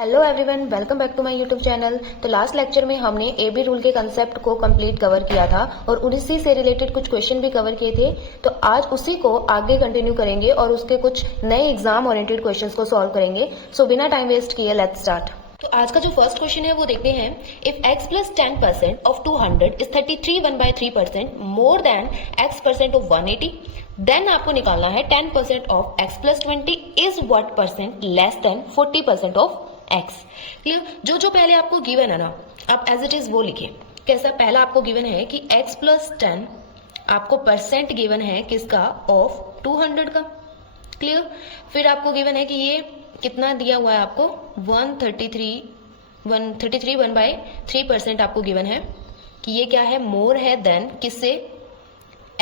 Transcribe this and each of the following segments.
Hello everyone, welcome back to my YouTube channel. तो last lecture में हमने A B rule के concept को कंप्लीट कवर किया था और उसी से रिलेटेड कुछ क्वेश्चन भी कवर किए थे। तो आज उसी को आगे कंटिन्यू करेंगे और उसके कुछ नए एग्जाम ओरिएंटेड क्वेश्चंस को सॉल्व करेंगे। सो बिना टाइम वेस्ट किए लेट्स स्टार्ट। तो आज का जो फर्स्ट क्वेश्चन है वो देखते हैं। If x plus 10% of 200 is 33 1/3% more than x% of 180, then आपको निकालना है 10% of x plus 20 is what percent less than 40% of x। Clear? जो जो पहले आपको गिवन है ना, आप एज इट इज वो लिखिए। कैसा? पहला आपको गिवन है कि x प्लस 10 आपको परसेंट गिवन है किसका? ऑफ 200 का। क्लियर? फिर आपको गिवन है कि ये कितना दिया हुआ है आपको? 133 1/3% आपको गिवन है कि ये क्या है? मोर है देन किससे?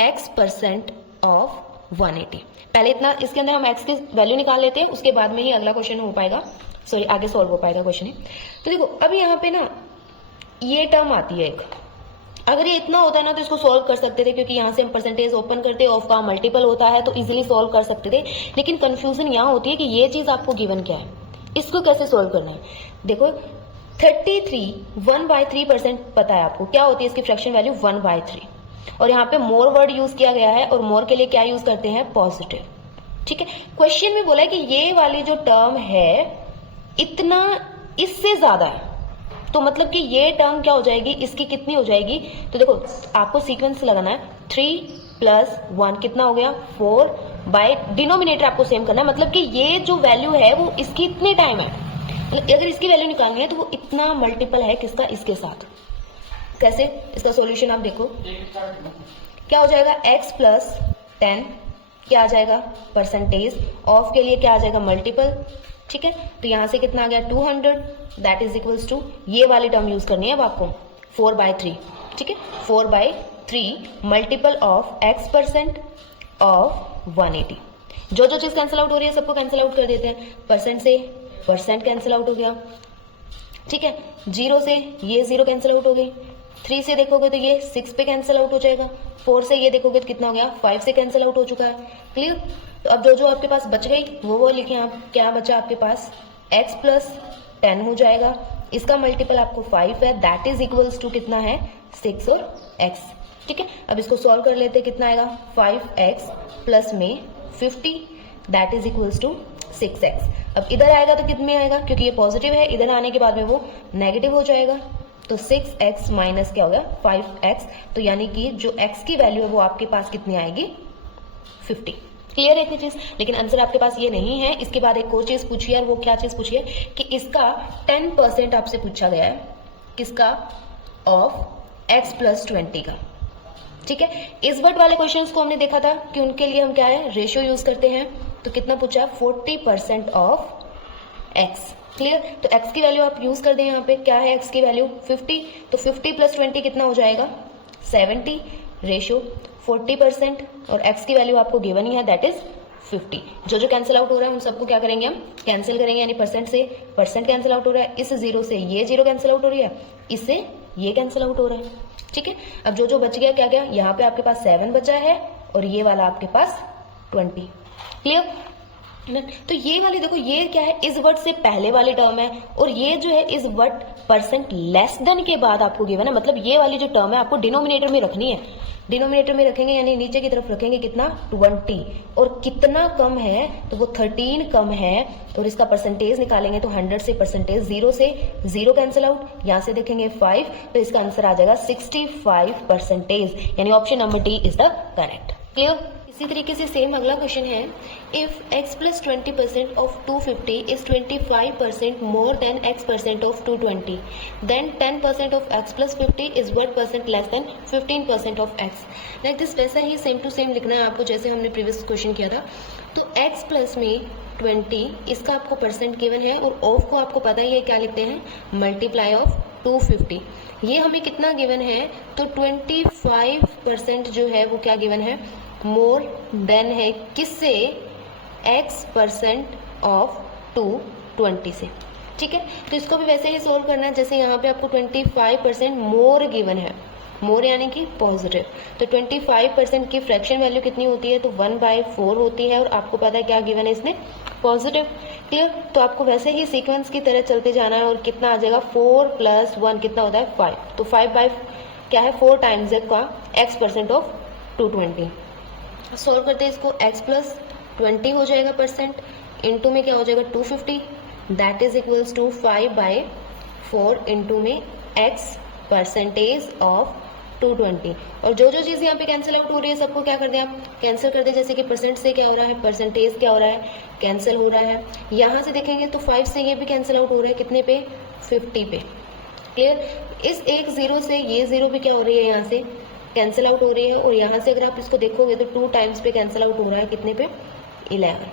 x% of 180। पहले इतना इसके अंदर हम x की वैल्यू निकाल लेते हैं, उसके बाद में ही अगला क्वेश्चन हो पाएगा, सॉरी आगे सॉल्व हो पाएगा क्वेश्चन है। तो देखो अब यहाँ पे ना ये टर्म आती है एक, अगर ये इतना होता है ना तो इसको सॉल्व कर सकते थे, क्योंकि यहाँ से हम परसेंटेज ओपन करते हैं, ऑफ का मल्टीपल होता है तो इजीली सॉल्व कर सकते थे। लेकिन कंफ्यूजन यहाँ होती है कि ये चीज आपको गिवन क्या है, इसको कैसे सॉल्व करना है। देखो 33 1/3% पता है आपको क्या होती है इसकी फ्रैक्शन वैल्यू? 1/3। और यहाँ पे मोर वर्ड यूज किया गया है और मोर के लिए क्या यूज करते हैं? पॉजिटिव। ठीक है, क्वेश्चन में बोला है कि ये वाली जो टर्म है इतना इससे ज्यादा है, तो मतलब कि ये टर्म क्या हो जाएगी? इसकी कितनी हो जाएगी? तो देखो आपको सीक्वेंस लगाना है। 3 + 1 कितना हो गया? 4 बाय डिनोमिनेटर आपको सेम करना है, मतलब कि ये जो वैल्यू है वो इसकी इतने टाइम है, मतलब अगर इसकी वैल्यू निकालनी है तो वो इतना मल्टीपल है किसका? इसके साथ। कैसे? इसका सॉल्यूशन आप देखो क्या हो जाएगा? x प्लस 10 क्या आ जाएगा? परसेंटेज ऑफ के लिए क्या आ जाएगा? मल्टीपल। ठीक है, तो यहां से कितना आ गया? 200 दैट इज इक्वल्स टू ये वाली टर्म यूज करनी है अब आपको 4/3। ठीक है, 4/3 मल्टीपल ऑफ x% ऑफ 180। जो जो चीज कैंसिल आउट हो रही है सबको कैंसिल आउट कर देते हैं। परसेंट से परसेंट कैंसिल आउट हो गया। ठीक है, 0 से ये 0 कैंसिल आउट हो गई। 3 से देखोगे तो ये 6 पे कैंसिल आउट हो जाएगा। 4 से ये देखोगे तो कितना हो गया? 5 से कैंसिल आउट हो चुका है। क्लियर? तो अब जो जो आपके पास बच गई वो लिखे आप। क्या बचा आपके पास? x प्लस 10 हो जाएगा, इसका मल्टीपल आपको 5 है, दैट इज इक्वल्स टू कितना है? 6 और x। ठीक है, अब इसको सॉल्व कर लेते हैं। कितना आएगा? 5x प्लस में 50 that is equals to 6x। अब इधर आएगा तो कितने आएगा? क्योंकि ये पॉजिटिव है, इधर आने के बाद में वो नेगेटिव हो जाएगा, तो 6x माइनस क्या हो गया? 5x। तो यानी कि जो x की वैल्यू है वो आपके पास कितनी आएगी? 50। क्लियर है इतनी चीज? लेकिन आंसर आपके पास ये नहीं है। इसके बाद एक और चीज पूछी है, वो क्या चीज पूछी है कि इसका 10% आपसे पूछा गया है किसका? ऑफ x प्लस 20 का। ठीक है, इस वर्ड वाले क्वेश्चंस को हमने देखा था कि उनके लिए हम क्या है? रेशियो यूज करते हैं। तो कितना पूछा? 40% ऑफ x। क्लियर? तो x की वैल्यू आप यूज कर दें। यहाँ पे क्या है x की वैल्यू? 50। तो 50 + 20 कितना हो जाएगा? 70। रेशियो 40% और x की वैल्यू आपको गिवन ही है, दैट इज 50। जो जो कैंसिल आउट हो रहा है उन सबको क्या करेंगे? हम कैंसिल करेंगे, यानी परसेंट से परसेंट कैंसिल आउट हो रहा है, इस 0 से ये 0 कैंसिल आउट हो रही है, इससे ये कैंसिल आउट हो रहा है। ठीक है, अब जो जो बच गया क्या क्या? यहाँ पे आपके पास 7 बचा है और ये वाला आपके पास 20। क्लियर? तो ये वाली देखो, ये क्या है? इस वर्ड से पहले वाली टर्म है, और ये जो है इस वर्ड परसेंट लेस देन के बाद आपको गिवन है, मतलब ये वाली जो टर्म है आपको डिनोमिनेटर में रखनी है। डिनोमिनेटर में रखेंगे यानी नीचे की तरफ रखेंगे कितना? 20। और कितना कम है? तो वो 13 कम है, और इसका परसेंटेज निकालेंगे तो 100 से परसेंटेज 0 से 0 कैंसिल आउट, यहाँ से देखेंगे 5, तो इसका आंसर आ जाएगा 65%, यानी option number D is the correct. Clear? इसी तरीके से सेम अगला क्वेश्चन है। If x plus 20% of 250 is 25% more than x% of 220, then 10% of x plus 50 is what percent less than 15% of x। Like this वैसा ही same to same लिखना है आपको जैसे हमने प्रीवियस क्वेश्चन किया था। तो x प्लस में 20 इसका आपको परसेंट गिवन है, और ऑफ को आपको पता ही है क्या लिखते हैं? Multiply of 250। ये हमें कितना गिवन है? तो 25% जो है वो क्या गिवन है? मोर देन है किससे? x% ऑफ 220 से। ठीक है, तो इसको भी वैसे ही सोल्व करना है जैसे यहाँ पे आपको 25% मोर गिवन है, मोर यानी कि पॉजिटिव। तो 25% की फ्रैक्शन वैल्यू कितनी होती है? तो 1/4 होती है, और आपको पता है क्या गिवन है इसमें? पॉजिटिव। क्लियर। तो आपको वैसे ही सीक्वेंस की तरह चलते जाना है और कितना आ जाएगा 4 + 1 कितना होता है 5। तो 5 बाई क्या है 4 टाइम्स का x% ऑफ 220। सॉल्व करते हैं इसको, x + 20 हो जाएगा परसेंट, इंटू में क्या हो जाएगा 250, that is equals to 5/4 into में x% ऑफ 220। और जो जो चीज़ यहाँ पे कैंसिल आउट हो रही है सबको क्या कर दें आप, कैंसिल कर दें। जैसे कि परसेंट से क्या हो रहा है, परसेंटेज क्या हो रहा है, कैंसिल हो रहा है। यहाँ से देखेंगे तो 5 से ये भी कैंसिल आउट हो रहा है, कितने पे 50 पे। क्लियर। इस एक 0 से ये 0 भी क्या हो रही है, यहाँ से कैंसिल आउट हो रही है। और यहाँ से अगर आप इसको देखोगे तो 2 टाइम्स पे कैंसिल आउट हो रहा है, कितने पे 11।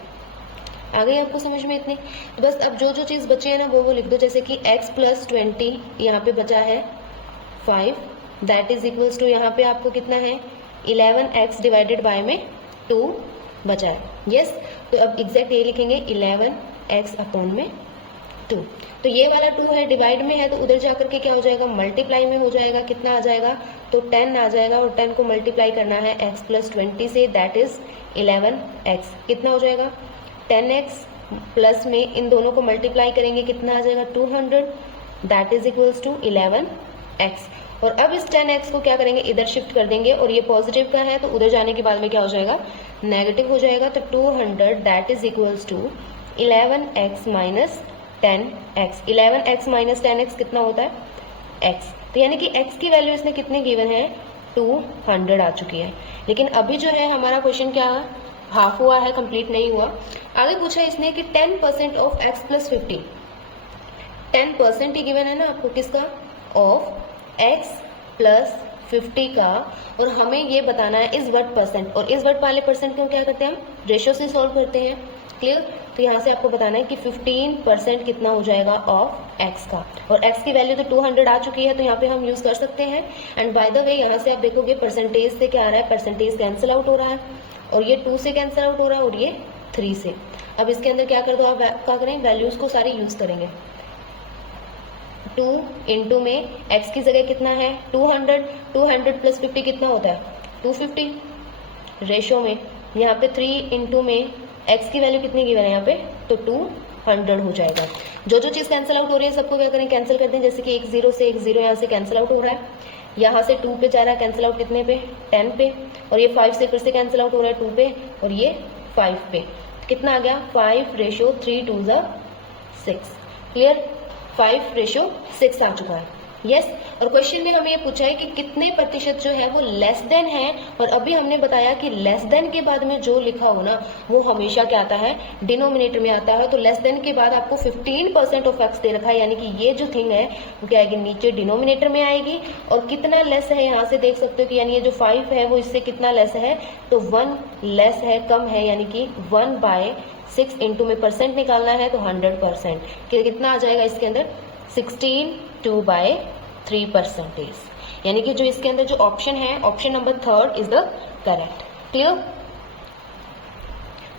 आ गई आपको समझ में इतनी। तो बस अब जो जो चीज़ बची है ना वो लिख दो। जैसे कि x + 20 यहाँ पे बचा है 5, दैट इज इक्वल्स टू यहाँ पे आपको कितना है 11x डिवाइडेड बाय में 2 बचा है। यस तो अब एग्जैक्ट ये लिखेंगे 11x/2। तो ये वाला 2 है, डिवाइड में है, तो उधर जाकर के क्या हो जाएगा, मल्टीप्लाई में हो जाएगा। कितना आ जाएगा, तो 10 आ जाएगा। और 10 को मल्टीप्लाई करना है x + 20 से, दैट इज 11x। कितना हो जाएगा 10x प्लस में इन दोनों को मल्टीप्लाई करेंगे, कितना आ जाएगा 200, that is equals to 11x। और अब इस 10x को क्या करेंगे, इधर शिफ्ट कर देंगे। और ये पॉजिटिव का है तो उधर जाने के बाद में क्या हो जाएगा, नेगेटिव हो जाएगा। तो 200 that is equals to 11x - 10x। 11x - 10x कितना होता है x। तो यानी कि x की वैल्यू इसने कितने गिवन है 200 आ चुकी है। लेकिन अभी जो है हमारा क्वेश्चन क्या है, हाफ हुआ है, कंप्लीट नहीं हुआ। आगे पूछा इसने कि 10% ऑफ x + 50। 10% ही गिवन है ना आपको, किसका, ऑफ x + 50 का। और हमें ये बताना है इस वर्ड परसेंट। और इस वर्ड वाले परसेंट को क्या करते हैं हम, रेशियो से सॉल्व करते हैं। क्लियर। तो यहाँ से आपको बताना है कि 15% कितना हो जाएगा ऑफ x का। और x की वैल्यू तो 200 आ चुकी है, तो यहाँ पे हम यूज कर सकते हैं। एंड बाय द वे यहाँ से आप देखोगे परसेंटेज से क्या आ रहा है, परसेंटेज कैंसिल आउट हो रहा है। और ये 2 से कैंसिल आउट हो रहा है और ये 3 से। अब इसके अंदर क्या कर दो आप, क्या करें, वैल्यूज को सारी यूज करेंगे। 2 इंटू में x की जगह कितना है 200, 200 + 50 कितना होता है 250 रेशो में। यहाँ पे 3 इंटू में x की वैल्यू कितनी गिवन है यहाँ पे, तो 200 हो जाएगा। जो जो चीज़ कैंसिल आउट हो रही है सबको क्या करें, कैंसिल कर दें। जैसे कि एक 0 से एक 0 यहाँ से कैंसिल आउट हो रहा है, यहाँ से 2 पे जा रहा है कैंसिल आउट, कितने पे 10 पे। और ये 5 से फिर से कैंसिल आउट हो रहा है 2 पे, और ये 5 पे। कितना आ गया 5:3 2 = 6। क्लियर। 5:6 आ चुका है। यस। और क्वेश्चन में हमें ये पूछा है कि कितने प्रतिशत जो है वो लेस देन है। और अभी हमने बताया कि लेस देन के बाद में जो लिखा हो ना वो हमेशा क्या आता है, डिनोमिनेटर में आता है। तो लेस देन के बाद आपको 15% ऑफ x दे रखा है, यानी कि ये जो थिंग है वो क्या आएगी, नीचे डिनोमिनेटर में आएगी। और कितना लेस है यहाँ से देख सकते हो कि यानी ये जो 5 है वो इससे कितना लेस है, तो 1 लेस है, कम है, यानी कि 1/6 इंटू में परसेंट निकालना है तो 100%। कितना आ जाएगा इसके अंदर 16/3%। यानी कि जो इसके अंदर जो ऑप्शन है, option number 3 is the correct. Clear.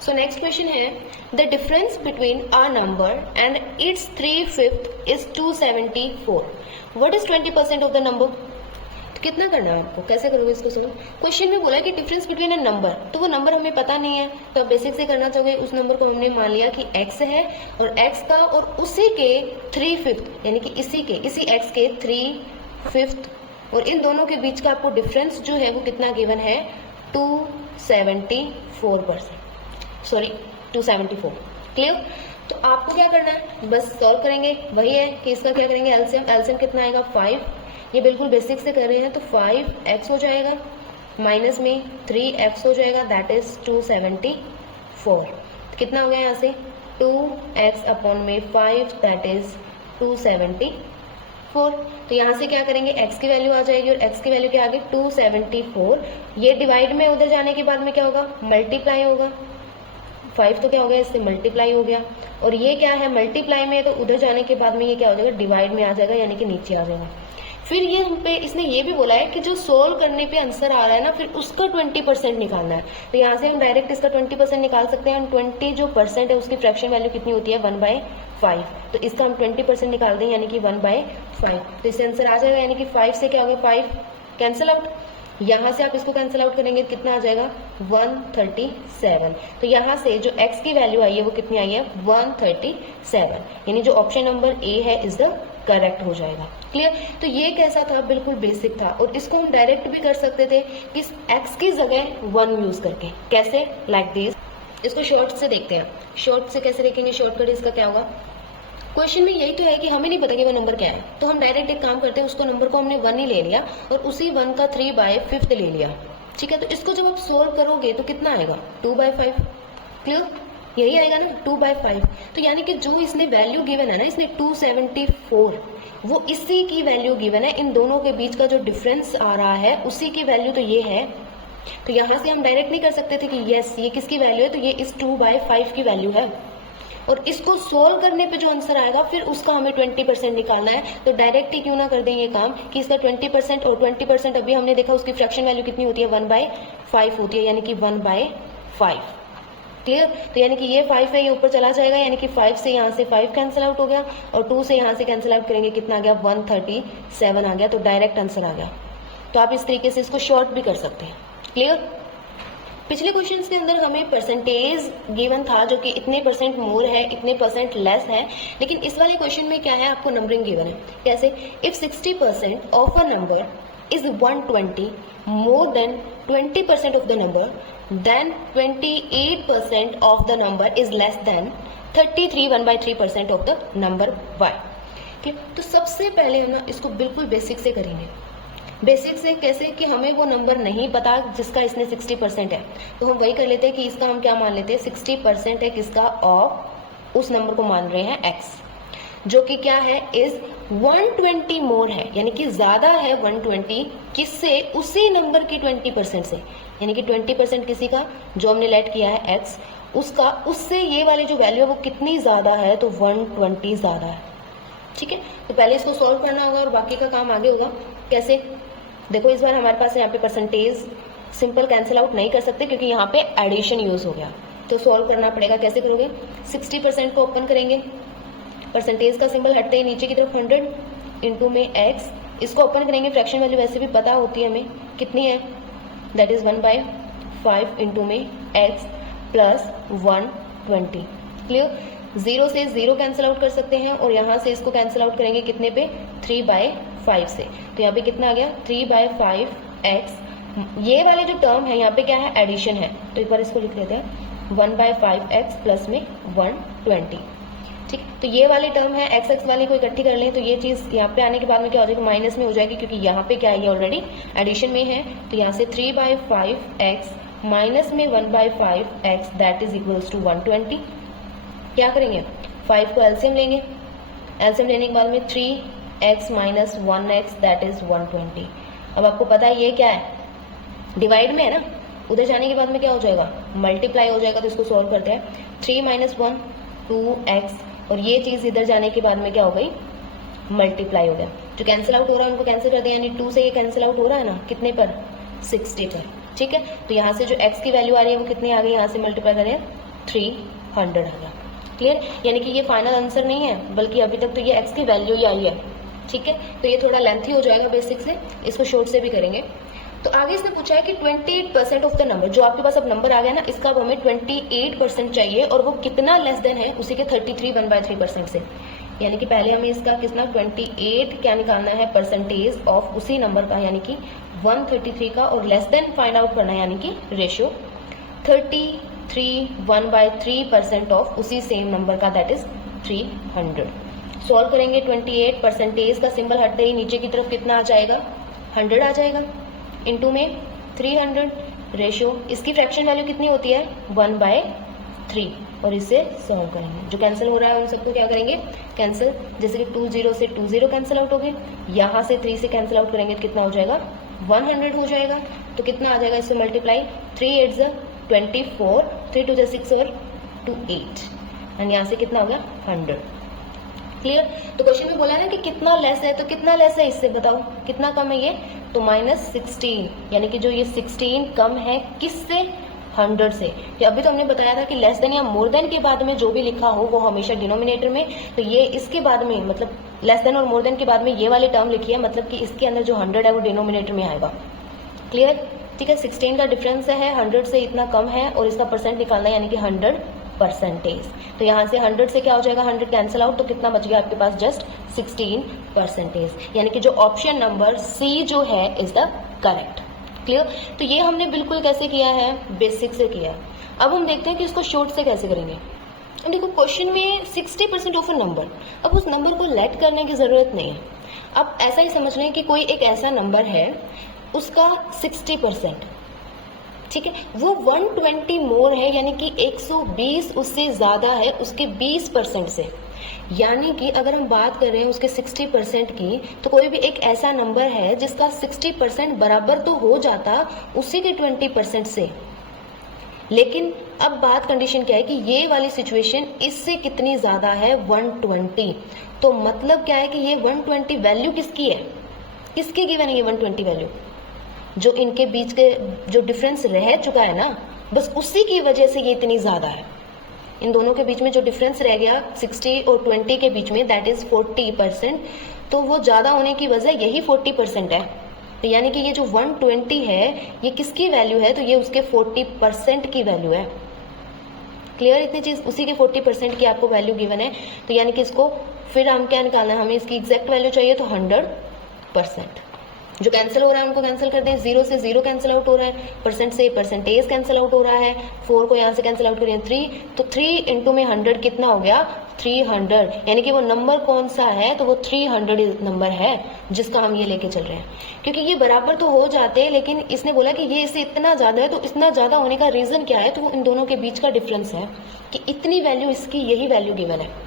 So next question है, the difference between a number and its 3/5 is 274। What is 20% of the number. कितना करना है आपको, कैसे करोगे इसको सॉल्व। क्वेश्चन में बोला है कि डिफरेंस बिटवीन अ नंबर, तो वो नंबर हमें पता नहीं है, तो आप बेसिक से करना चाहोगे। उस नंबर को हमने मान लिया कि x है, और x का और उसी के 3/5 यानी कि इसी x के 3/5 और इन दोनों के बीच का आपको डिफरेंस जो है वो कितना गिवन है 274। क्लियर। तो आपको क्या करना है, बस सॉल्व करेंगे। वही है कि इसका क्या करेंगे, एलसीएम कितना आएगा 5। ये बिल्कुल बेसिक से कर रहे हैं, तो 5x हो जाएगा, माइनस में 3x हो जाएगा, दैट इज 274। कितना हो गया यहाँ से 2x/5 दैट इज 274। तो यहाँ से क्या करेंगे, x की वैल्यू आ जाएगी और x की वैल्यू क्या आ गई 274। ये डिवाइड में उधर जाने के बाद में क्या होगा, मल्टीप्लाई होगा। 5 तो क्या हो गया, इससे मल्टीप्लाई हो गया। और ये क्या है, मल्टीप्लाई में, तो उधर जाने के बाद में ये क्या हो जाएगा, डिवाइड में आ जाएगा, यानी कि नीचे आ जाएगा। फिर ये हम पे इसने ये भी बोला है कि जो सोल्व करने पे आंसर आ रहा है ना, फिर उसका 20% निकालना है। तो यहाँ से हम डायरेक्ट इसका 20% निकाल सकते हैं। 20 जो परसेंट है उसकी फ्रैक्शन वैल्यू कितनी होती है 1/5। तो इसका हम 20% निकाल दें, यानी कि 1/5। तो इससे आंसर आ जाएगा, यानी कि 5 से क्या हो गया 5 कैंसिल आउट, यहाँ से आप इसको कैंसिल आउट करेंगे कितना आ जाएगा 137। तो यहाँ से जो x की वैल्यू आई है वो कितनी आई है 137, यानी जो ऑप्शन नंबर ए है इज द करेक्ट हो जाएगा। क्लियर। तो ये कैसा था, बिल्कुल बेसिक था, और इसको हम डायरेक्ट भी कर सकते थे कि x की जगह 1 यूज करके। कैसे, लाइक दिस। इसको शॉर्ट से देखते हैं। शॉर्ट से कैसे देखेंगे, शॉर्टकट इसका क्या होगा, क्वेश्चन में यही तो है कि हमें नहीं पता कि वो नंबर क्या है, तो हम डायरेक्ट एक काम करते हैं, उसको नंबर को हमने 1 ही ले लिया और उसी 1 का 3/5 ले लिया। ठीक है, तो इसको जब आप सोल्व करोगे तो कितना आएगा 2/5। क्लियर, यही आएगा ना 2/5। तो यानी कि जो इसने वैल्यू गिवन है ना, इसने 274, वो इसी की वैल्यू गिवन है। इन दोनों के बीच का जो डिफरेंस आ रहा है उसी की वैल्यू तो ये है। तो यहाँ से हम डायरेक्ट नहीं कर सकते थे कि यस ये किसकी वैल्यू है, तो ये इस 2/5 की वैल्यू है। और इसको सोल्व करने पे जो आंसर आएगा फिर उसका हमें 20% निकालना है। तो डायरेक्ट ही क्यों ना कर दें ये काम कि इसका 20%, और 20% अभी हमने देखा उसकी फ्रैक्शन वैल्यू कितनी होती है 1/5 होती है, यानी कि 1/5। क्लियर। तो यानी कि ये 5 है, ये ऊपर चला जाएगा, यानी कि 5 से यहाँ से 5 कैंसिल आउट हो गया, और 2 से यहाँ से कैंसिल आउट करेंगे कितना आ गया 137 आ गया। तो डायरेक्ट आंसर आ गया। तो आप इस तरीके से इसको शॉर्ट भी कर सकते हैं। क्लियर। पिछले क्वेश्चंस के अंदर हमें परसेंटेज गिवन था जो कि इतने % मोर है, इतने % लेस है, लेकिन इस वाले क्वेश्चन में क्या है, आपको नंबरिंग गिवन है। कैसे, if 60% of a number is 120 more than 20% of the number, then 28% of the number is less than 33 1/3% of the number y। ठीक, तो सबसे पहले हम ना इसको बिल्कुल बेसिक से करेंगे। बेसिक से कैसे, कि हमें वो नंबर नहीं पता जिसका इसने 60% है, तो हम वही कर लेते हैं कि इसका हम क्या मान लेते हैं 60% है किसका, ऑफ उस नंबर को मान रहे हैं x, जो कि क्या है इज 120 मोर है, यानी कि ज्यादा है 120 किससे, उसी नंबर की 20% से, यानी कि 20% किसी का जो हमने लेट किया है x, उसका उससे ये वाली जो वैल्यू है वो कितनी ज्यादा है, तो 120 ज्यादा है। ठीक है, तो पहले इसको सॉल्व करना होगा और बाकी का काम आगे होगा। कैसे, देखो इस बार हमारे पास यहाँ पे परसेंटेज सिंपल कैंसिल आउट नहीं कर सकते क्योंकि यहाँ पे एडिशन यूज हो गया, तो सॉल्व करना पड़ेगा। कैसे करोगे, 60% को ओपन करेंगे, परसेंटेज का सिंबल हटते ही नीचे की तरफ 100 इंटू में x, इसको ओपन करेंगे, फ्रैक्शन वैल्यू वैसे भी पता होती है हमें कितनी है, दैट इज 1/5 इंटू में x प्लस 120। क्लियर। 0 से 0 कैंसिल आउट कर सकते हैं, और यहाँ से इसको कैंसिल आउट करेंगे कितने पे 3/5 से, तो यहाँ पे कितना आ गया 3/5x। ये वाले जो टर्म है यहाँ पे क्या है, एडिशन है, तो एक बार इसको लिख लेते हैं 1/5x प्लस में 120। ठीक, तो ये वाली टर्म है, x वाली को इकट्ठी कर लें, तो ये चीज यहाँ पे आने के बाद में क्या हो जाएगी, माइनस में हो जाएगी, क्योंकि यहाँ पे क्या है ये ऑलरेडी एडिशन में है। तो यहाँ से 3/5x माइनस में 1/5x that is equals to 120। क्या करेंगे, 5 को एलसीएम लेंगे, एलसीएम लेने के बाद में 3x minus 1x that is 120। अब आपको पता है ये क्या है, डिवाइड में है ना, उधर जाने के बाद में क्या हो जाएगा, मल्टीप्लाई हो जाएगा। तो इसको सॉल्व करते हैं, 3 माइनस 1 2x, और ये चीज इधर जाने के बाद में क्या हो गई, मल्टीप्लाई हो गया। जो कैंसिल आउट हो रहा है उनको कैंसिल कर दिया, यानी 2 से ये कैंसिल आउट हो रहा है ना, कितने पर 60 पर। ठीक है, तो यहाँ से जो x की वैल्यू आ रही है वो कितनी आ गई, यहाँ से मल्टीप्लाई करें 300 आ गया। क्लियर, यानी कि ये फाइनल आंसर नहीं है, बल्कि अभी तक तो ये x की वैल्यू ही आई है। ठीक है, तो ये थोड़ा लेंथी हो जाएगा बेसिक से, इसको शॉर्ट से भी करेंगे। तो आगे इसने पूछा है कि 28% ऑफ द नंबर, जो आपके पास अब नंबर आ गया ना, इसका अब हमें 28% चाहिए, और वो कितना लेस देन है उसी के 33 1/3% से, यानी कि पहले हमें इसका कितना 28 क्या निकालना है, परसेंटेज ऑफ उसी नंबर का, यानी कि 133 का, और लेस देन फाइंड आउट करना है, यानी कि रेशियो 33 1/3% ऑफ उसी सेम नंबर का, दैट इज 300। सॉल्व करेंगे, 28 परसेंटेज का सिंबल हटते ही नीचे की तरफ कितना आ जाएगा, 100 आ जाएगा, इंटू में 300 रेशियो, इसकी फ्रैक्शन वैल्यू कितनी होती है 1/3, और इसे सॉल्व करेंगे। जो कैंसिल हो रहा है उन सबको क्या करेंगे, कैंसिल, जैसे कि 20 से 20 कैंसिल आउट हो गए, यहाँ से 3 से कैंसिल आउट करेंगे तो कितना हो जाएगा 100 हो जाएगा। तो कितना आ जाएगा, इससे मल्टीप्लाई, 3 8 24, 3 2 6 और 2 8, एंड यहाँ से कितना हो गया 100। क्लियर। तो क्वेश्चन में बोला है ना कि कितना लेस है, तो कितना लेस है इससे बताओ, कितना कम है ये, तो -16, यानी कि जो ये 16 कम है किससे, 100 से। तो अभी तो हमने बताया था कि लेस देन या मोर देन के बाद में जो भी लिखा हो वो हमेशा डिनोमिनेटर में, तो ये इसके बाद में मतलब लेस देन और मोर देन के बाद में ये वाली टर्म लिखी है, मतलब कि इसके अंदर जो 100 है वो डिनोमिनेटर में आएगा। क्लियर? ठीक है, 16 का डिफरेंस है, 100 से इतना कम है और इसका परसेंट निकालना है यानी कि 100%। तो यहाँ से 100 से क्या हो जाएगा, 100 कैंसिल आउट, तो कितना बच गया आपके पास, जस्ट 16%। यानी कि जो ऑप्शन नंबर सी जो है इज द करेक्ट। क्लियर? तो ये हमने बिल्कुल कैसे किया है, बेसिक से किया है। अब हम देखते हैं कि इसको शॉर्ट से कैसे करेंगे। देखो क्वेश्चन में 60% ऑफ अ नंबर, अब उस नंबर को लेट करने की जरूरत नहीं है। अब ऐसा ही समझ लें कि कोई एक ऐसा नंबर है उसका 60%, ठीक है, वो 120 मोर है, यानी कि 120 उससे ज्यादा है उसके 20% से। यानी कि अगर हम बात कर रहे हैं उसके 60% की, तो कोई भी एक ऐसा नंबर है जिसका 60% बराबर तो हो जाता उसी के 20% से। लेकिन अब बात कंडीशन क्या है कि ये वाली सिचुएशन इससे कितनी ज्यादा है, 120। तो मतलब क्या है कि ये 120 वैल्यू किसकी है, किसकी गिवन है ये 120 वैल्यू, जो इनके बीच के जो डिफरेंस रह चुका है ना, बस उसी की वजह से ये इतनी ज्यादा है। इन दोनों के बीच में जो डिफरेंस रह गया 60 और 20 के बीच में, दैट इज 40%। तो वो ज्यादा होने की वजह यही 40% है। तो यानी कि ये जो 120 है ये किसकी वैल्यू है, तो ये उसके 40% की वैल्यू है। क्लियर? इतनी चीज, उसी के 40% की आपको वैल्यू गिवन है। तो यानी कि इसको फिर हम क्या निकालना है, हमें इसकी एग्जैक्ट वैल्यू चाहिए, तो 100%। जो कैंसिल हो रहा है उनको कैंसिल कर दें, 0 से 0 कैंसिल आउट हो रहा है, परसेंट से परसेंटेज कैंसिल आउट हो रहा है, 4 को यहाँ से कैंसिल आउट करें 3, तो 3 इंटू में 100 कितना हो गया, 300। यानी कि वो नंबर कौन सा है, तो वो 300 नंबर है जिसका हम ये लेके चल रहे हैं। क्योंकि ये बराबर तो हो जाते हैं, लेकिन इसने बोला कि ये इससे इतना ज्यादा है, तो इतना ज्यादा होने का रीजन क्या है, तो वो इन दोनों के बीच का डिफरेंस है कि इतनी वैल्यू इसकी, यही वैल्यू गिवन है।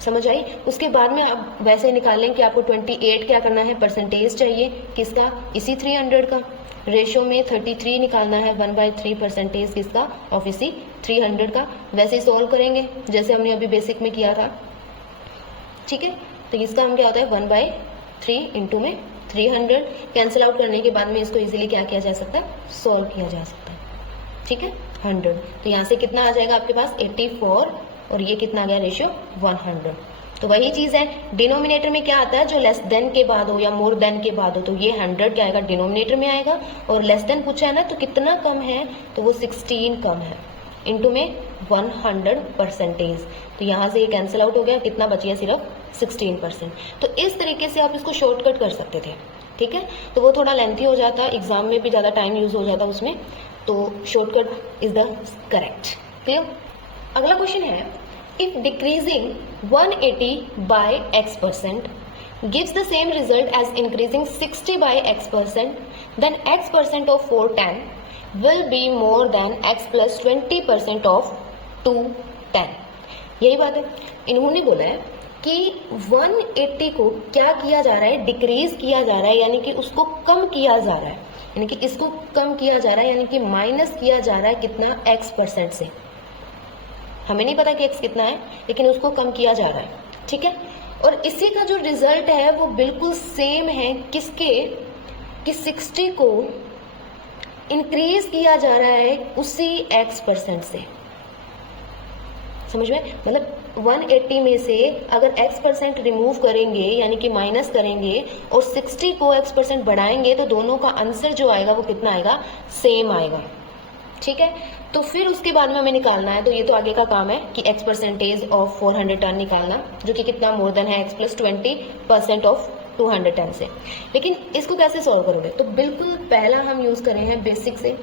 समझ आई? उसके बाद में अब वैसे निकाल लें कि आपको 28 क्या करना है, परसेंटेज चाहिए किसका, इसी 300 का। रेशो में 33 निकालना है, 1/3 परसेंटेज किसका, ऑफ इसी 300 का। वैसे ही सॉल्व करेंगे जैसे हमने अभी बेसिक में किया था, ठीक है। तो इसका हम क्या होता है, 1/3 इंटू में 300, कैंसिल आउट करने के बाद में इसको इजीली क्या किया जा सकता है, सॉल्व किया जा सकता है, ठीक है, 100। तो यहाँ से कितना आ जाएगा आपके पास, 84, और ये कितना आ गया, रेशियो 100। तो वही चीज है, डिनोमिनेटर में क्या आता है, जो लेस देन के बाद हो या मोर देन के बाद हो, तो ये 100 क्या आएगा, डिनोमिनेटर में आएगा। और लेस देन पूछा है ना, तो कितना कम है, तो वो 16 कम है, इंटू में 100%। तो यहाँ से ये कैंसिल आउट हो गया, कितना बच गया, सिर्फ 16%। तो इस तरीके से आप इसको शॉर्टकट कर सकते थे, ठीक है। तो वो थोड़ा लेंथी हो जाता, एग्जाम में भी ज्यादा टाइम यूज हो जाता उसमें, तो shortcut is the correct. Clear? अगला क्वेश्चन है, if decreasing 180 by x% gives the same result as increasing 60 by x%, then x% of 410 will be more than x plus 20% of 210। यही बात है, इन्होंने बोला है कि 180 को क्या किया जा रहा है, डिक्रीज किया जा रहा है, यानी कि उसको कम किया जा रहा है, यानी कि इसको कम किया जा रहा है, यानी कि माइनस किया जा रहा है कितना, x% से। हमें नहीं पता कि x कितना है, लेकिन उसको कम किया जा रहा है, ठीक है। और इसी का जो रिजल्ट है वो बिल्कुल सेम है किसके, कि 60 को इंक्रीज किया जा रहा है उसी x% से। समझ में? मतलब 180 में से अगर x% रिमूव करेंगे, यानी कि माइनस करेंगे, और 60 को x% बढ़ाएंगे, तो दोनों का आंसर जो आएगा वो कितना आएगा, सेम आएगा, ठीक है। तो फिर उसके बाद में हमें निकालना है, तो ये तो आगे का काम है कि x% ऑफ 410 निकालना, जो कि कितना मोर देन है x plus 20% ऑफ 210 से। लेकिन इसको कैसे सॉल्व करोगे, तो बिल्कुल पहला हम यूज करेंगे बेसिक से,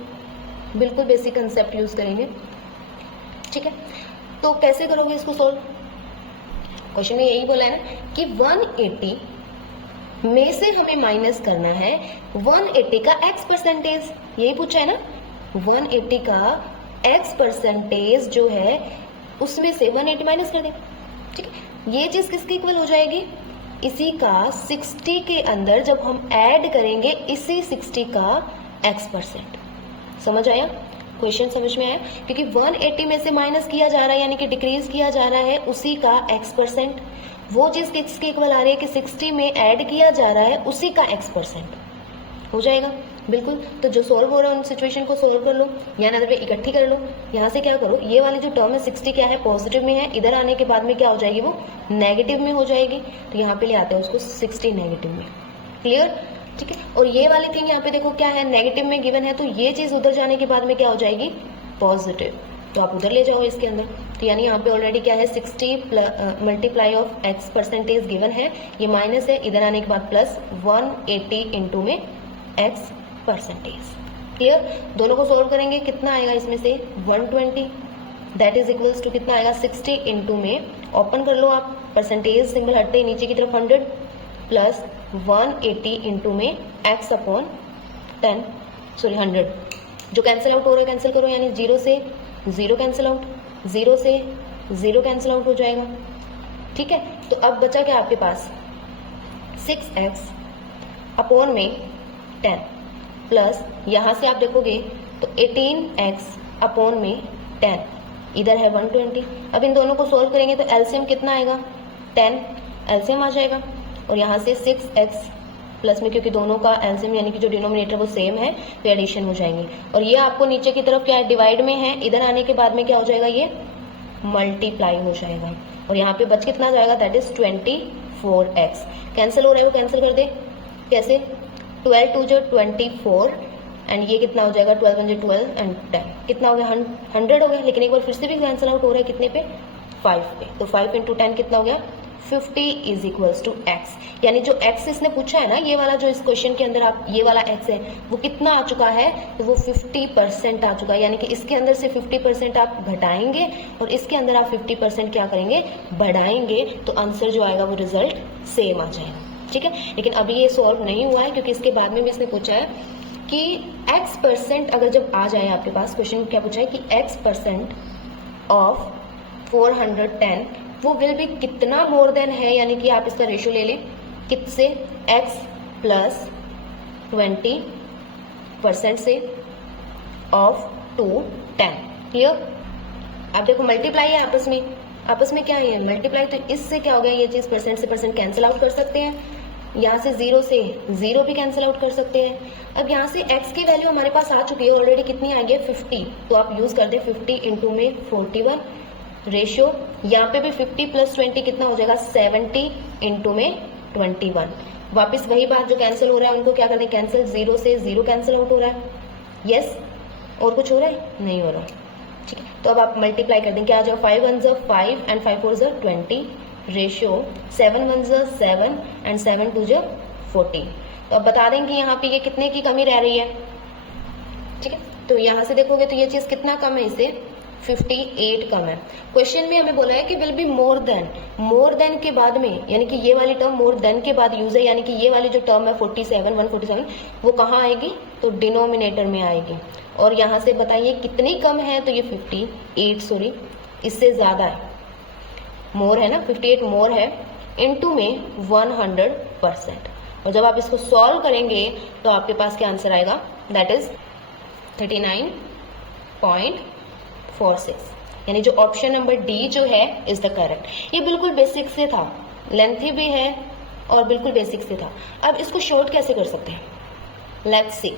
बिल्कुल बेसिक कंसेप्ट यूज करेंगे, ठीक है। तो कैसे करोगे इसको सॉल्व, क्वेश्चन में यही बोला है ना कि 180 में से हमें माइनस करना है 180 का x%, यही पूछा है ना, 180 का x% जो है उसमें से 180 माइनस कर दें, ठीक है। ये चीज किसकी इक्वल हो जाएगी, इसी का 60 के अंदर जब हम ऐड करेंगे इसी 60 का x%। समझ आया, क्वेश्चन समझ में आया? क्योंकि 180 में से माइनस किया जा रहा है, यानी कि डिक्रीज किया जा रहा है उसी का x%, वो चीज किसकी इक्वल आ रही है कि 60 में ऐड किया जा रहा है उसी का x% हो जाएगा, बिल्कुल। तो जो सॉल्व हो रहा है उन सिचुएशन को सॉल्व कर लो, या नजर पे इकट्ठी कर लो। यहाँ से क्या करो, ये वाली जो टर्म है 60 क्या है, पॉजिटिव में है, इधर आने के बाद में क्या हो जाएगी, वो नेगेटिव में हो जाएगी। तो यहाँ पे ले आते हैं उसको 60 नेगेटिव में। क्लियर? ठीक है। और ये वाली थिंग यहाँ पे देखो क्या है, नेगेटिव में गिवन है, तो ये चीज उधर जाने के बाद में क्या हो जाएगी, पॉजिटिव, तो आप उधर ले जाओ इसके अंदर। तो यानी यहाँ पे ऑलरेडी क्या है, 60 multiply of x percentage given है, ये माइनस है, इधर आने के बाद प्लस 180 इंटू में x परसेंटेज। क्लियर। दोनों को सोल्व करेंगे, कितना आएगा इसमें से 120, दैट इज इक्वल्स टू कितना आएगा 60 इंटू में, ओपन कर लो आप, परसेंटेज सिंबल हटते ही नीचे की तरफ 100 प्लस 180 इंटू में x अपॉन 100, जो कैंसिल आउट हो रहा है कैंसिल करो, यानी 0 से 0 कैंसिल आउट, 0 से 0 कैंसिल आउट हो जाएगा। ठीक है, तो अब बचा क्या आपके पास 6x अपॉन में 10 प्लस यहां से आप देखोगे तो 18x अपॉन में 10, इधर है 120। अब इन दोनों को सोल्व करेंगे तो एलसीएम कितना आएगा 10, एलसीएम आ जाएगा, और यहाँ से 6x प्लस में, क्योंकि दोनों का एलसीएम यानी कि जो डिनोमिनेटर वो सेम है तो एडिशन हो जाएंगे, और ये आपको नीचे की तरफ क्या है डिवाइड में है, इधर आने के बाद में क्या हो जाएगा, ये मल्टीप्लाई हो जाएगा, और यहाँ पे बच कितना जाएगा, दैट इज 24x। कैंसिल हो रहा है वो कैंसिल कर दे, कैसे, 12 2 जो 24 एंड ये कितना हो जाएगा 12 1 12 एंड 10, कितना हो गया 100 हो गया, लेकिन एक बार फिर से भी कैंसिल आउट हो रहा है कितने पे 5 पे, तो 5 इंटू 10 कितना हो गया 50 इज इक्वल्स टू x, यानी जो x इसने पूछा है ना, ये वाला जो इस क्वेश्चन के अंदर आप ये वाला x है वो कितना आ चुका है, तो वो 50% आ चुका है, यानी कि इसके अंदर से 50% आप घटाएंगे और इसके अंदर आप 50% क्या करेंगे, बढ़ाएंगे, तो आंसर जो आएगा वो रिजल्ट सेम आ जाएगा। ठीक है, लेकिन अभी ये सॉल्व नहीं हुआ है, क्योंकि इसके बाद में भी इसने पूछा है कि x% अगर जब आ जाए आपके पास, क्वेश्चन में क्या पूछा है कि x% ऑफ 410 वो विल भी कितना मोर देन है, यानी कि आप इसका रेशियो ले लें किससे, x प्लस 20% से ऑफ 210। क्लियर। आप देखो मल्टीप्लाई है आपस में क्या है मल्टीप्लाई, तो इससे क्या हो गया, ये चीज परसेंट से परसेंट कैंसिल आउट कर सकते हैं, यहाँ से 0 से 0 भी कैंसिल आउट कर सकते हैं। अब यहाँ से x की वैल्यू हमारे पास आ चुकी है ऑलरेडी, कितनी आ गई 50, तो आप यूज कर दे 50 इंटू में 41 रेशियो, यहाँ पे भी 50 प्लस 20 कितना हो जाएगा 70 इंटू में 21। वापस वही बात, जो कैंसिल हो रहा है उनको क्या कर दें कैंसिल, 0 से 0 कैंसिल आउट हो रहा है, यस, और कुछ हो रहा है नहीं हो रहा। ठीक है, तो अब आप मल्टीप्लाई कर दें, क्या आ जाओ 5 1 5 एंड 5 4 20 रेशियो 7 1 7 एंड 7 2 14। तो अब बता दें कि यहाँ पे ये कितने की कमी रह रही है। ठीक है, तो यहाँ से देखोगे तो ये चीज कितना कम है, इसे 58 कम है। क्वेश्चन में हमें बोला है कि विल बी मोर देन के बाद में, यानी कि ये वाली टर्म मोर देन के बाद यूज है, यानी कि ये वाली जो टर्म है 47 147 वो कहाँ आएगी, तो डिनोमिनेटर में आएगी, और यहाँ से बताइए कितनी कम है, तो ये 58 सॉरी इससे ज्यादा है, मोर है ना, 58 मोर है, इनटू में 100%, और जब आप इसको सॉल्व करेंगे तो आपके पास क्या आंसर आएगा, दैट इज 39.46, यानी जो ऑप्शन नंबर डी जो है इज द करेक्ट। ये बिल्कुल बेसिक से था, लेंथी भी है और बिल्कुल बेसिक से था। अब इसको शॉर्ट कैसे कर सकते हैं, लेट्स सी।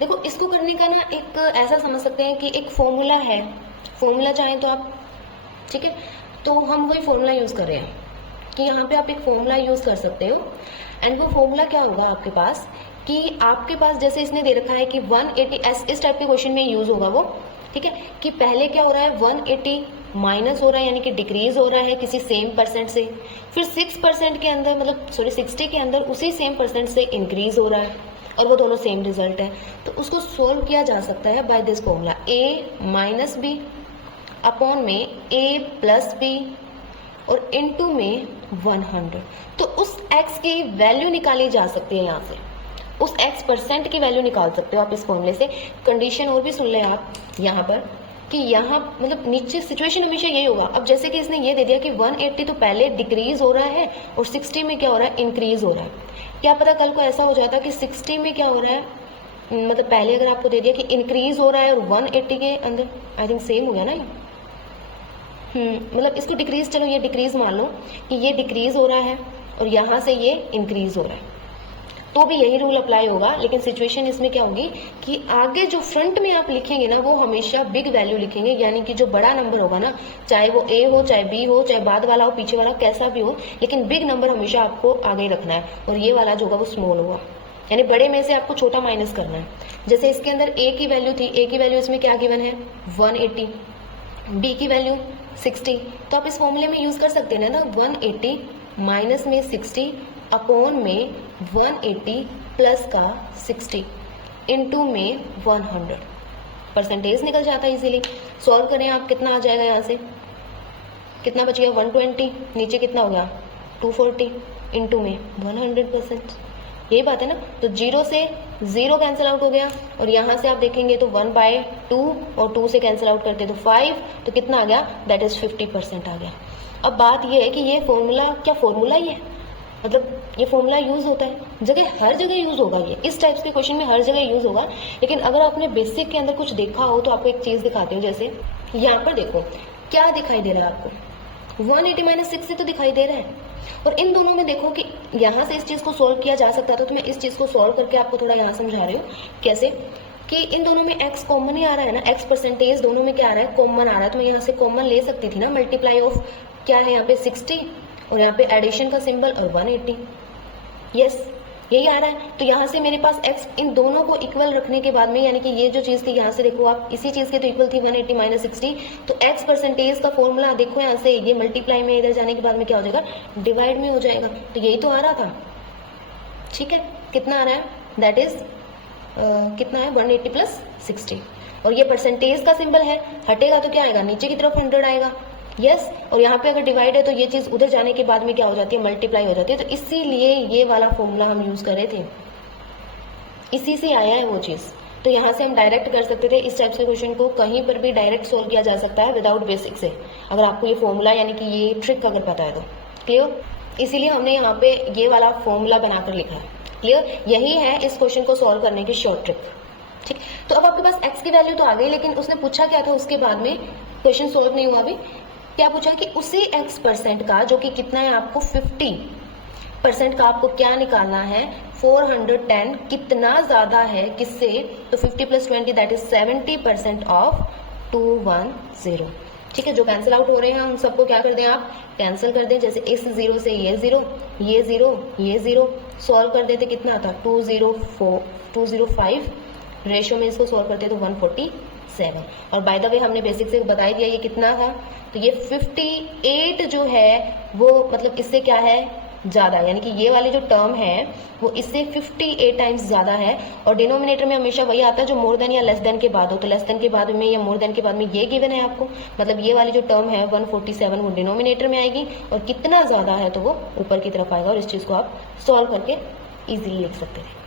देखो इसको करने का ना एक ऐसा समझ सकते हैं कि एक फॉर्मूला है, फॉर्मूला चाहें तो आप, ठीक है, तो हम वही फॉर्मूला यूज कर रहे हैं कि यहाँ पे आप एक फॉर्मूला यूज कर सकते हो, एंड वो फॉर्मूला क्या होगा आपके पास, कि आपके पास जैसे इसने दे रखा है कि 180 इस टाइप के क्वेश्चन में यूज होगा वो, ठीक है, कि पहले क्या हो रहा है 180 माइनस हो रहा है, यानी कि डिक्रीज हो रहा है किसी सेम परसेंट से, फिर 6% के अंदर मतलब सॉरी 60 के अंदर उसी सेम परसेंट से इंक्रीज हो रहा है, और वो दोनों सेम रिजल्ट है, तो उसको सोल्व किया जा सकता है by this formula, a minus B upon में a प्लस बी और इनटू में 100। तो उस x की वैल्यू निकाली जा सकती है, यहाँ से उस x% की वैल्यू निकाल सकते हो आप इस फॉर्मूले से। कंडीशन और भी सुन ले आप यहाँ पर, कि यहाँ मतलब नीचे सिचुएशन हमेशा यही होगा। अब जैसे कि इसने ये दे दिया कि 180 तो पहले डिक्रीज हो रहा है और 60 में क्या हो रहा है, इंक्रीज हो रहा है। क्या पता कल को ऐसा हो जाता कि 60 में क्या हो रहा है, मतलब पहले अगर आपको दे दिया कि इंक्रीज हो रहा है और 180 के अंदर, आई थिंक सेम हो गया ना ये, मतलब इसको डिक्रीज, चलो ये डिक्रीज मान लो कि ये डिक्रीज हो रहा है और यहाँ से ये इंक्रीज हो रहा है, तो भी यही रूल अप्लाई होगा। लेकिन सिचुएशन इसमें क्या होगी कि आगे जो फ्रंट में आप लिखेंगे ना वो हमेशा बिग वैल्यू लिखेंगे, यानी कि जो बड़ा नंबर होगा ना, चाहे वो ए हो, चाहे बी हो, चाहे बाद वाला हो, पीछे वाला कैसा भी हो, लेकिन बिग नंबर हमेशा आपको आगे ही रखना है, और ये वाला जो होगा वो स्मॉल होगा। यानी बड़े में से आपको छोटा माइनस करना है। जैसे इसके अंदर a की वैल्यू थी, a की वैल्यू इसमें क्या गिवन है 180, b की वैल्यू 60, तो आप इस फॉर्मूले में यूज कर सकते हैं ना 180 माइनस में 60 अपॉन में 180 प्लस का 60 इनटू में 100, परसेंटेज निकल जाता है इजीली। सॉल्व करें आप, कितना आ जाएगा, यहाँ से कितना बच गया 120, नीचे कितना हो गया 240 इनटू में 100%, यही बात है ना। तो 0 से 0 कैंसिल आउट हो गया, और यहाँ से आप देखेंगे तो 1/2 और 2 से कैंसिल आउट करते तो 5, तो कितना आ गया, दैट इज 50% आ गया। अब बात यह है कि ये फॉर्मूला क्या फॉर्मूला ही है, मतलब ये फॉर्मूला यूज होता है हर जगह यूज होगा, ये इस टाइप्स के क्वेश्चन में हर जगह यूज होगा। लेकिन अगर आपने बेसिक के अंदर कुछ देखा हो तो आपको एक चीज दिखाती हूँ। जैसे यहाँ पर देखो क्या दिखाई दे रहा है आपको, 180 माइनस 60 तो दिखाई दे रहा है, और इन दोनों में देखो कि यहाँ से इस चीज को सोल्व किया जा सकता था, तो मैं इस चीज को सोल्व करके आपको थोड़ा यहाँ समझा रही हूँ कैसे, कि इन दोनों में x कॉमन ही आ रहा है ना, x परसेंटेज दोनों में क्या आ रहा है, कॉमन आ रहा है, तो मैं यहाँ से कॉमन ले सकती थी ना, मल्टीप्लाई ऑफ क्या है यहाँ पे 60 और यहाँ पे एडिशन का सिंबल और 180, यस यही आ रहा है। तो यहाँ से मेरे पास x इन दोनों को इक्वल रखने के बाद में, यानी कि ये जो चीज़ थी यहाँ से देखो आप इसी चीज़ के तो इक्वल थी 180 माइनस 60, तो x परसेंटेज का फॉर्मूला देखो यहाँ से, ये मल्टीप्लाई में इधर जाने के बाद में क्या हो जाएगा, डिवाइड में हो जाएगा, तो यही तो आ रहा था। ठीक है, कितना आ रहा है, दैट इज कितना है 180 प्लस 60, और ये परसेंटेज का सिंबल है, हटेगा तो क्या आएगा, नीचे की तरफ 100 आएगा, यस और यहाँ पे अगर डिवाइड है तो ये चीज़ उधर जाने के बाद में क्या हो जाती है, मल्टीप्लाई हो जाती है। तो इसीलिए ये वाला फॉर्मूला हम यूज़ कर रहे थे, इसी से आया है वो चीज़। तो यहाँ से हम डायरेक्ट कर सकते थे, इस टाइप के क्वेश्चन को कहीं पर भी डायरेक्ट सोल्व किया जा सकता है विदाउट बेसिक से, अगर आपको ये फॉर्मूला यानी कि ये ट्रिक अगर पता है तो। क्लियर, इसीलिए हमने यहाँ पे ये वाला फॉर्मूला बनाकर लिखा है। क्लियर, यही है इस क्वेश्चन को सॉल्व करने की शॉर्ट ट्रिक। ठीक, तो अब आपके पास x की वैल्यू तो आ गई, लेकिन उसने पूछा क्या था उसके बाद में, क्वेश्चन सोल्व नहीं हुआ अभी, क्या पूछा कि उसी x% का जो कि कितना है आपको 50% का आपको क्या निकालना है, 410 कितना ज्यादा है किससे, तो 50 प्लस 20 दैट इज 70% ऑफ 210। ठीक है, जो कैंसिल आउट हो रहे हैं उन सबको क्या कर दें आप, कैंसिल कर दें। जैसे इस 0 से ये 0, ये 0, ये 0, सॉल्व कर देते कितना आता 205, रेशियो में इसको सॉल्व करते तो 147, और बाय द वे हमने बेसिक से बता दिया ये कितना था, तो ये 58 जो है वो मतलब इससे क्या है ज्यादा, यानी कि ये वाली जो टर्म है वो इससे 58 टाइम्स ज्यादा है। और डिनोमिनेटर में हमेशा वही आता है जो मोर देन या लेस देन के बाद हो, तो लेस देन के बाद में या मोर देन के बाद में ये गिवन है आपको, मतलब ये वाली जो टर्म है 147 वो डिनोमिनेटर में आएगी, और कितना ज्यादा है तो वो ऊपर की तरफ आएगा, और इस चीज को आप सॉल्व करके इजीली लिख सकते हैं।